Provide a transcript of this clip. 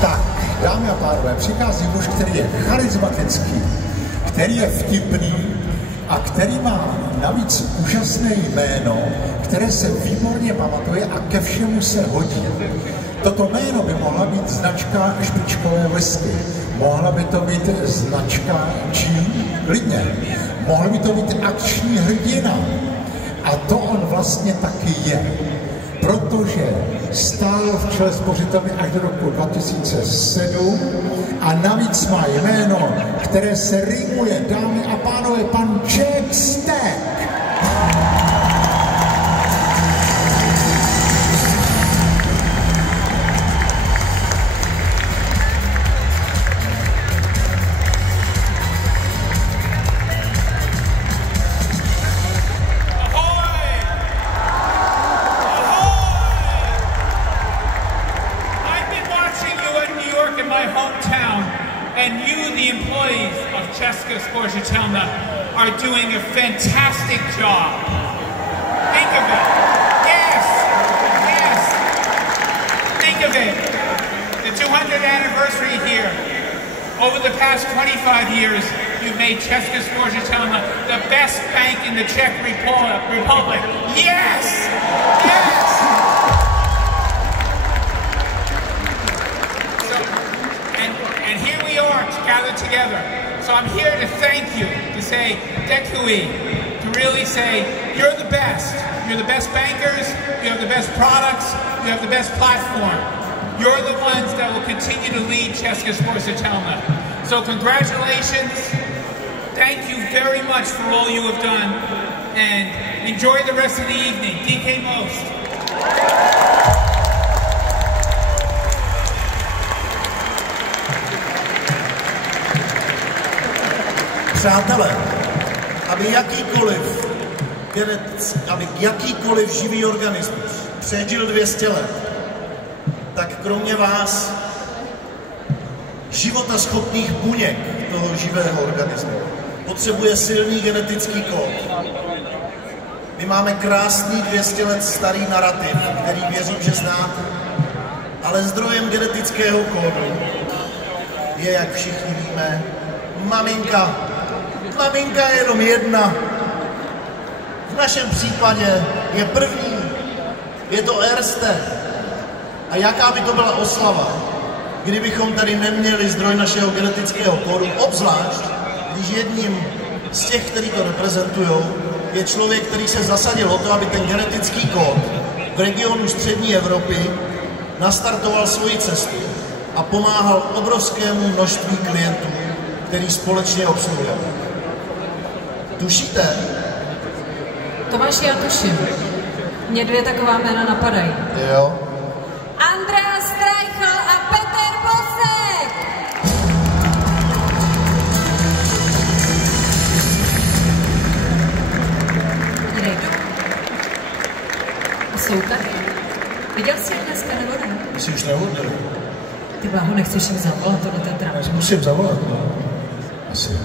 Tak, dámy a pánové, přichází muž, který je charismatický, který je vtipný a který má navíc úžasné jméno, které se výborně pamatuje a ke všemu se hodí. Toto jméno by mohla být značka špičkové whisky, mohla by to být značka gin, klidně, mohl by to být akční hrdina. A to on vlastně taky je, protože stál v čele spořitelny až do roku 2007 a navíc má jméno, které se rýmuje, dámy a pánové, pan Jack Stack. And you, the employees of Česká Spořitelna, are doing a fantastic job. Think of it. Yes, yes. Think of it. The 200th anniversary here. Over the past 25 years, you've made Česká Spořitelna the best bank in the Czech Republic. Yes! Yes! And here we are gathered together. So I'm here to thank you, to say děkuji, to really say you're the best. You're the best bankers, you have the best products, you have the best platform. You're the ones that will continue to lead Česká Spořitelna. So congratulations. Thank you very much for all you have done. And enjoy the rest of the evening. DK Most. Přátelé, aby jakýkoliv živý organismus přežil 200 let, tak kromě vás, životaschopných buněk toho živého organismu, potřebuje silný genetický kód. My máme krásný 200 let starý narrativ, který věřím, že znáte, ale zdrojem genetického kódu je, jak všichni víme, maminka. Maminka je jenom jedna. V našem případě je první. Je to Erste. A jaká by to byla oslava, kdybychom tady neměli zdroj našeho genetického kódu, obzvlášť, když jedním z těch, kteří to reprezentují, je člověk, který se zasadil o to, aby ten genetický kód v regionu střední Evropy nastartoval svoji cestu a pomáhal obrovskému množství klientů, který společně obsluhujeme. Tušíte? Tomáš, já tuším. Mě dvě taková jména napadají. Jo. Andrea Streichel a Petr Bosek! Nejdou. A jsou tady. Viděl jsi je dneska nebo ne? Jsi už nehodnil. Ty bláho, nechceš jim zavolat, tohle je trápné. Musím zavolat, no. Asi.